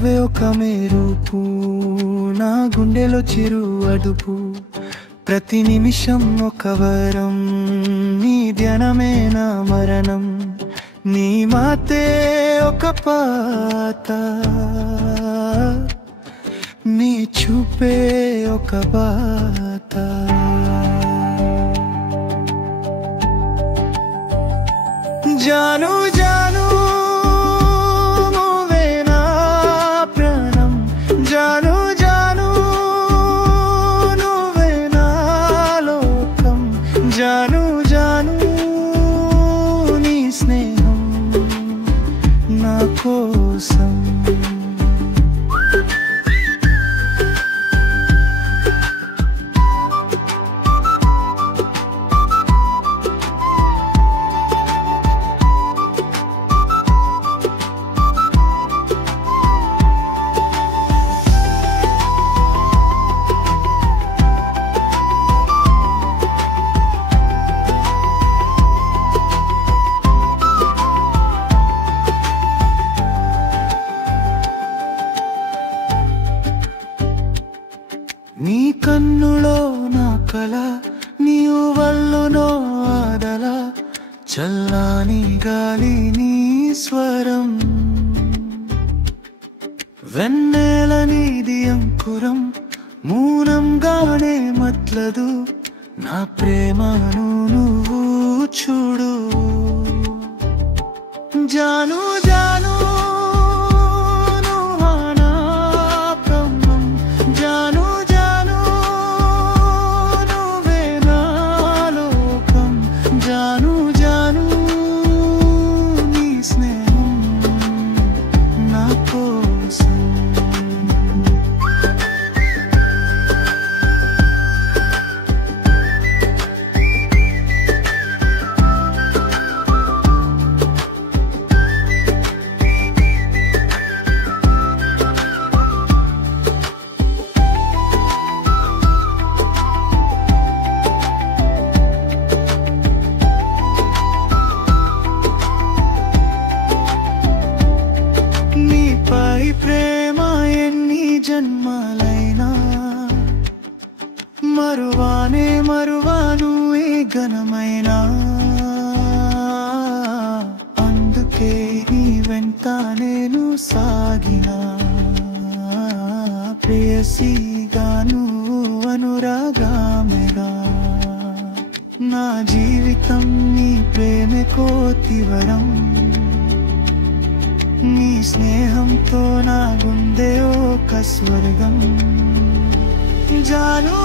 నవ్వే ఒక మెరుపు, నా గుండెలో చిరు అదుపు. ప్రతి నిమిషం ఒక వరం, నీ ధ్యానమే నా మరణం. నీ మాతే ఒక పాత, నీ చూపే ఒక బాత. జాను జాను నువ్వే నా ప్రాణం, జాను జాను నువ్వే నా లోకం. జాను జాను నీ స్నేహం నా కోసం. నీ కన్నులో నా కళ, నీ ఊవల్లోనో ఆదల. చల్లాని గాలి నీ స్వరం, వెన్నెల నీది అంకురం. మౌనంగానే మట్లదు నా ప్రేమను నువ్వు చూడు. జాను జాను ప్రేమ ఎన్ని జన్మలైనా మరువానే మరువాను ఏ ఘనమైనా. అందుకే నీ వెంట నేను సాగినా, ప్రేయసిగాను అనురాగామెగా. నా జీవితం నీ ప్రేమే కోతివరం, నీ స్నేహంతో నా గుండె ఒక స్వర్గం. జాను